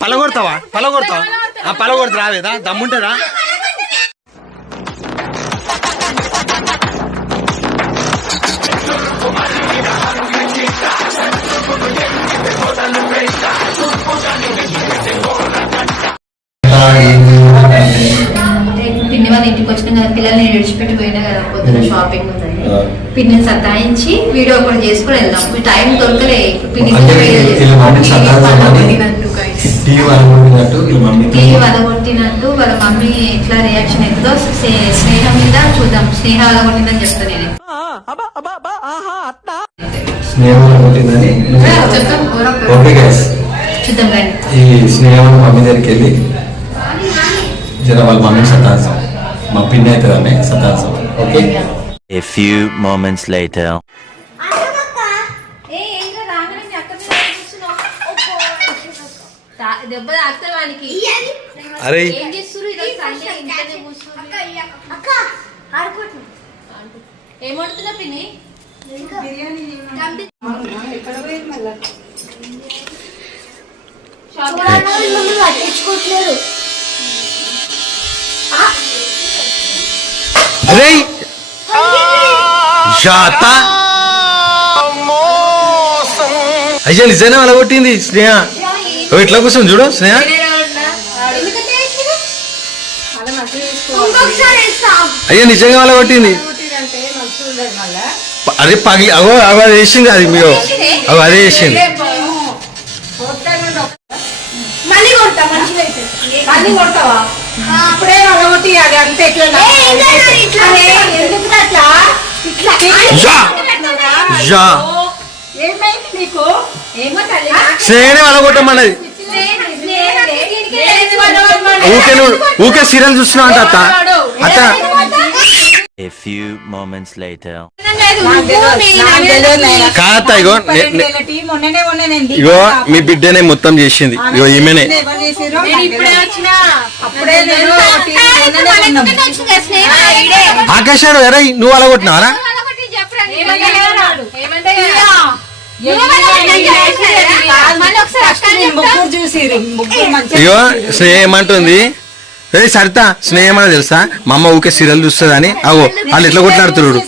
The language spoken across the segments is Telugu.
పలగొడతావా పలగొడతా రావేదా దమ్ముంటదా పిన్ని వాళ్ళ ఇంటికి వచ్చిన కదా పిల్లల్ని విడిచిపెట్టి పోయినా కదా పొద్దున షాపింగ్ ఉందని పిన్ని సతాయించి వీడియో కూడా చేసుకుని వెళ్దాం టైం దొరకలే పిన్ని టీవీ వదగొట్టినట్టు వాళ్ళ మమ్మీ ఎట్లా రియాక్షన్ అవుతుందో స్నేహం మీద చూద్దాం స్నేహ వదగొట్టిందని చెప్తా నేను చూద్దాం కానీ ఈ స్నేహం మమ్మీ దగ్గరికి వెళ్ళి జర వాళ్ళ మమ్మీని సతాంసం మా పిన్ని అవుతుందనే సతాంసం okay. A few moments later. అరే ఏమడుతున్నా పిన్ని పట్టించుకోవట్లేదు అయ్యా నిజంగా అలా కొట్టింది స్నేహ ఇట్లా కూర్చొని చూడు స్నేహ అయ్యా నిజంగా అలా కొట్టింది అదే పగిలి అగో అవి అది వేసింది అది మీరు అవి అదే వేసింది స్నేహనే వలగొట్టమన్నది ఊకే సీరియల్ చూస్తున్నావు అంట అత్త A few moments later. కాత ఇగో మీ బిడ్డనే మొత్తం చేసింది ఇగో ఈమెనే ఆకాశాడు ఎరా నువ్వు అలా కొట్టినావరా ఇగో స్నేహం ఏమంటుంది సరిత స్నేహం అని తెలుసా మా అమ్మ ఊకే సీరియల్ చూస్తుంది అని అగో వాళ్ళు ఎట్లా కొట్లాడుతున్నాడు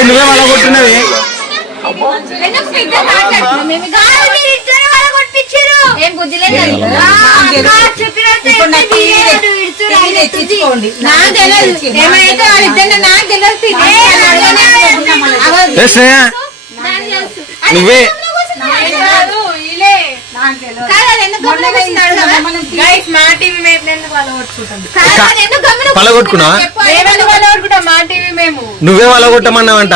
నువ్వే వాళ్ళ కొట్టినవి స్నేహ నువ్వే పలగొట్టుకున్నావా నువ్వే వలగొట్టమన్నావంట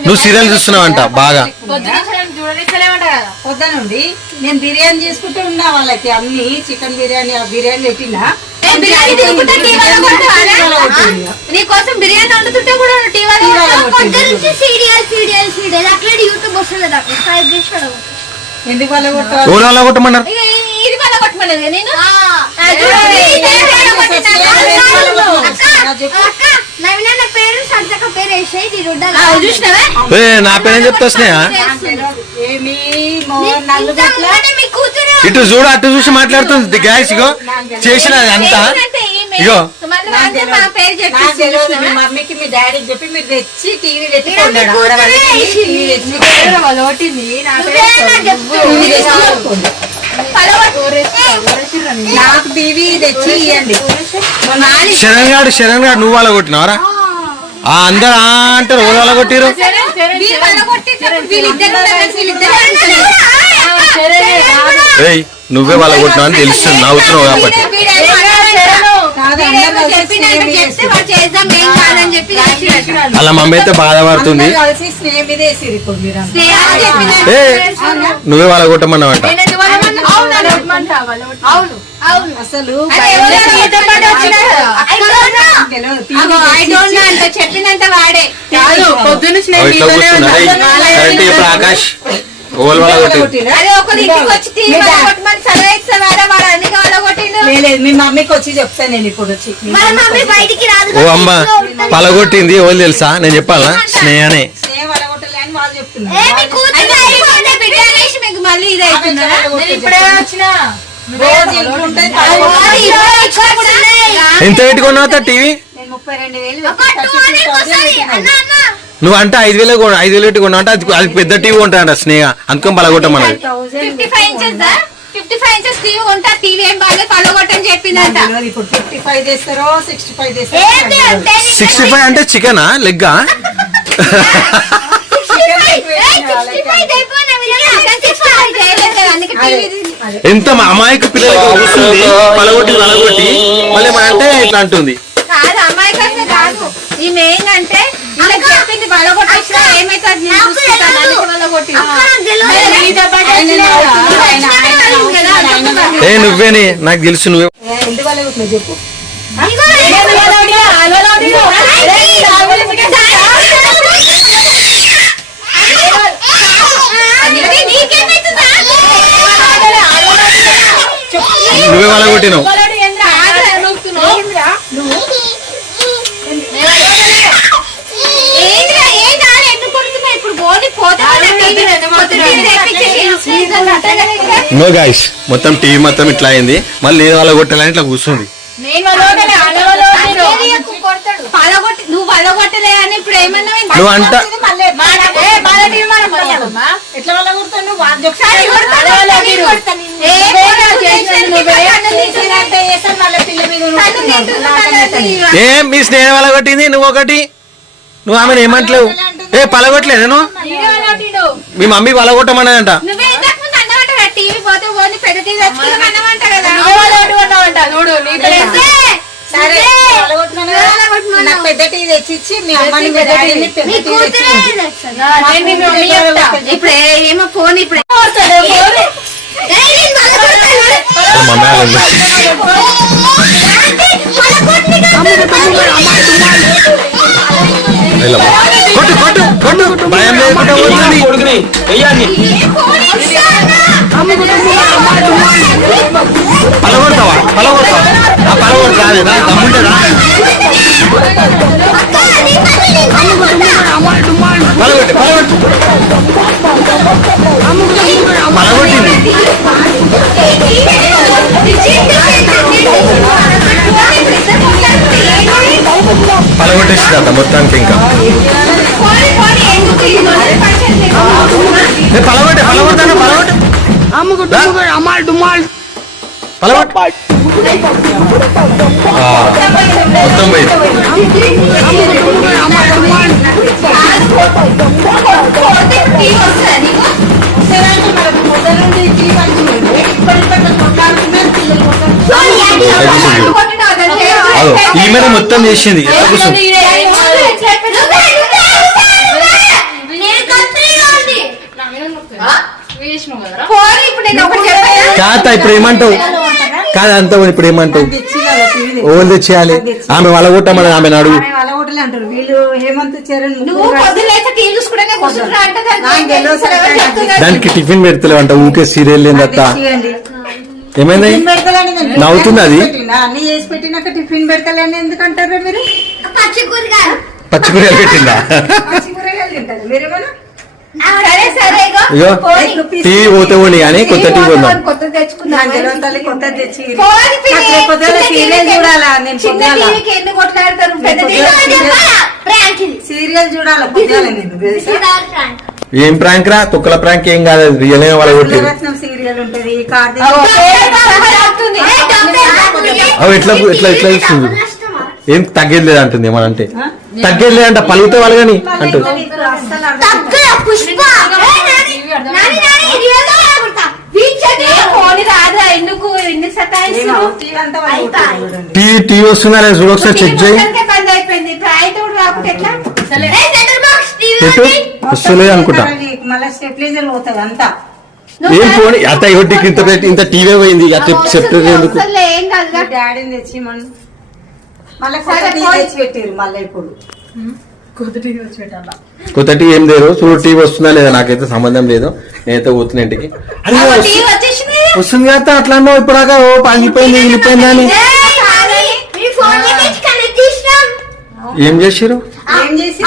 నువ్వు సీరియల్ చూస్తున్నావంట బాగా పొద్దునుండి నేను బిర్యానీ చేసుకుంటూ ఉన్నా వాళ్ళకి అన్ని చికెన్ బిర్యానీ ఆ బిర్యానీ పెట్టినా నీకోసం బిర్యానీ వండుతుంటే కూడా సీరియల్ అట్లా యూట్యూబ్ వస్తుంది ఎందుకు కొట్టమన్నారు ఇది వాళ్ళ కొట్టమలేదు నేను నా పేరేం చెప్తా స్నేహ ఇటు చూడు అటు చూసి మాట్లాడుతుంది గ్యాస్ ఇగో చేసిన అంతా ఇగో మమ్మీకి మీ డాడీకి చెప్పి మీరు తెచ్చి టీవీ తెచ్చి నాకు టీవీ తెచ్చి ఇవ్వండి. శరణ్ గారు నువ్వు వాళ్ళ కొట్టినవరా అందరు అంటారు ఓ వాళ్ళ కొట్టిరు నువ్వే వాళ్ళ కొట్టినావు అని తెలుస్తుంది నవ్వుతున్నావు కాబట్టి అలా మమ్మీ అయితే బాధపడుతుంది నువ్వే వాళ్ళ కొట్టమన్నావంట అసలు చెప్పినంత వాడే ఆకాష్ ఓవల్ వాళ్ళ కొట్టి కొట్టిరా? అరే ఒకరు ఇంటికి వచ్చి టీవీ కొట్టమని సలహా ఇస్తావారా వాడు అన్ని వాళ్ళ కొట్టిండు. లేదు మీ మమ్మీకి వచ్చి చెప్తాను నేను ఇప్పుడు వచ్చి. మన మమ్మీ బయటికి రాదు. ఓ అమ్మ పలగొట్టింది ఎవరు తెలుసా? నేను చెప్పాలా? స్నేహనే. స్నేహ వలగొట్టలే అని వాళ్ళు చెప్తున్నారు. మీకు మళ్ళీ ఇది అవుతుందా? రోజు ఇంట్లో ఉంటే ఎంత పెట్టుకున్నావు టీవీ? నేను 32,000 32,000 నువ్వు అంటే 5,000 పెట్టి కొన్నావు అంటే అది పెద్ద టీవీ ఉంటాయంట స్నేహ, అందుకని పలగొట్టమన్నది. 55 ఇంచెస్ 55 ఇంచెస్ టీవీ ఉంటా. టీవీ ఏం బాగా పలగొట్టని చెప్పిందంట. ఇప్పుడు 55 చేస్తారో 65 చేస్తారో 65 అంటే చికెనా లెగ్గా? ఎంత అమాయక పిల్లలకి వస్తుంది పలగొట్టి మళ్ళీ అంటే ఇట్లా అంటుంది. కాదు అమాయకంగా కాదు. ఈ మెయిన్ అంటే ఇలా చెప్పింది పలగొట్టేసినా ఏమైతుంది నేను చూసుకుంటాను అని పలగొట్టి. ఏ నువ్వేని నాకు తెలుసు నువ్వే. ఎందుకు వలగొట్టినావు చెప్పు. నువ్వే పలగొట్టినావు. నో గైస్ మొత్తం టీవీ మొత్తం ఇట్లా అయింది. మళ్ళీ ఏ వాళ్ళ కొట్టాలని ఇట్లా కూర్చుంది. నువ్వు పలగొట్టలే అని ఇప్పుడు ఏమన్నా నువ్వు అంట ఎట్లా వలగొడతాను వాళ్ళు ఏం మీ స్నేహం వాళ్ళ కొట్టింది? నువ్వు ఒకటి నువ్వు ఆమెను ఏమంటలేవు. ఏ పలగొట్టలేదు నేను. మీ మమ్మీ పలగొట్టమన్నదంట. టీవీ పోతే పోనీ పెద్ద టీవీ తెచ్చుకోమన్నమాట కదా. నాకు పెద్ద టీ తెచ్చిచ్చి మీ అమ్మని మీ డాడీని పెద్ద టీ ఇప్పుడు ఏమో ఫోన్ ఇప్పుడు కొట్టు కొట్టు కొట్టు భయం లేకుండా పోతుంది. పలగొడతావా? పలగొడతావా? ఆ పలగొడతా తమ్ముంటేదా? పలగొట్టి పలగొట్టు పలగొట్టింది. పలగొట్టేసిందంట మొత్తానికి. ఇంకా పలగొట్టే పలగొడతాను పలగొట్టు పలగొట్టు మొత్తం పోయింది. అదో ఈమె మొత్తం చేసింది. కాత ఇప్పుడు ఏమంటావు? కాదు అంత ఇప్పుడు ఏమంటావు? ఓళ్ళు తెచ్చేయాలి. ఆమె వలగొట్టమని ఆమె అడుగు. వలగొట్టలే అంటారు వీళ్ళు. హేమంత్ చరణ్ దానికి టిఫిన్ పెడతలేవు అంట. ఊకే సీరియల్ ఏందత్తా? ఏమైంది? నవ్వుతుంది అది. అన్ని చేసి పెట్టినాక టిఫిన్ పెడతలేని ఎందుకంటారు మీరు? పచ్చికూరలు పెట్టిందా? పచ్చికూరగాయలు తింటారు మీరేమన్నా? ఇగో టీవీ పోతే పోనీ కానీ కొత్త టీవీ కొందాం. కొత్తది తెచ్చి సీరియల్ చూడాలా? నేను సీరియల్ చూడాలా పొద్దుగాల నేను. ఏం ప్రాంక్ రా? తొక్కల ప్రాంక్ ఏం కాదు. రియల్ వాళ్ళ కొట్టి సీరియల్ ఉంటది. అవి ఎట్లా ఎట్లా ఎట్లా ఇస్తుంది? ఏం తగ్గేది లేదు అంటుంది. ఏమనంటే తగ్గేది లేదంట. పలుగుతే వాళ్ళు కానీ అంటుంది. టీవీ వస్తుందా చూడు ఒకసారి చెక్ చేయి. వస్తలేదు అనుకుంటా. మళ్ళీ స్టెప్లైజర్ పోతుంది అంతా. ఏం పోనీ అత్త ఇవరికి ఇంత టీవీ పోయింది. చెప్తుంది ఎందుకు? డాడీని తెచ్చి మళ్ళీ కొత్త టీవీ తెచ్చి పెట్టారు. మళ్ళీ ఇప్పుడు కొత్త టీవీ ఏం లేదు, చూడు టీవీ వస్తుందా లేదా నాకైతే సంబంధం లేదు, నేనైతే పోతున్నా ఇంటికి. వస్తుంది కదా అట్లా అన్నావు ఇప్పుడాక, ఓ పగిలిపోయింది వెళ్ళిపోయింది అని. ఏం చేసిరు? ఏం చేసి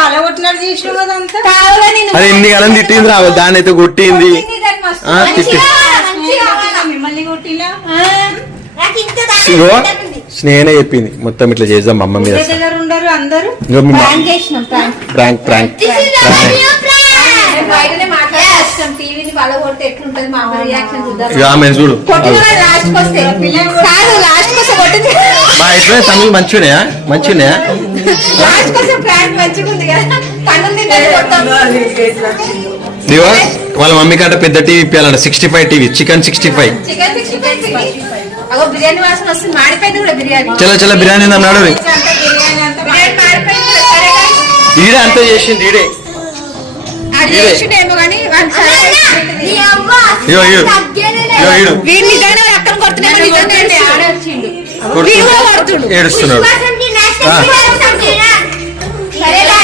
పలగొట్టినట్టు చేసినావు కదా అంతా. అది ఎన్ని కాలం తిట్టింది రా, దాన్ని అయితే కొట్టింది. తిట్టి మిమ్మల్ని కొట్టినా ఇగో స్నేహనే చెప్పింది మొత్తం ఇట్లా చేద్దాం మా అమ్మ మీద. దగ్గర ఉండరు అందరూ. ఇగో మీ ప్రాంక్ ప్రాంక్ బయటనే మాట్లాడేస్తాం, టీవీని పలగొడితే ఎట్లుంటది మా అమ్మ రియాక్షన్ చూద్దాం. ఇక ఆమె చూడు లాస్ట్ వస్తే కాదు, లాస్ట్ కోసం కొట్టింది. మా ఇట్లా తమిళ మంచిగా మంచిగా లాస్ట్ కోసం ప్రాంక్ మంచిగా ఉంది కదా, కన్ను తిన్నది మొత్తం. ఇదిగో వాళ్ళ మమ్మీ కంటే పెద్ద టీవీ ఇప్పించాలంట, 65 టీవీ, చికెన్ 65. చికెన్ 65 అగో బిర్యానీ వాసన వస్తుంది, మాడిపోయింది కూడా బిర్యానీ. చలో చలో బిర్యానీ అన్నాడు. బిర్యానీ అంతా బిర్యానీ మాడిపోయింది కూడా, సరే కానీ. ఈడే అంతా చేసింది ఈడే. అది చేసిండేమో కానీ ఇగో ఈడు ఈడు వీడు నిజంగా రక్తం కొడుతున్నామో నిజంగా ఆడే వచ్చిండు, వీడు కూడా కొడుతుండు. ఏడుస్తున్నాడు. సరేలే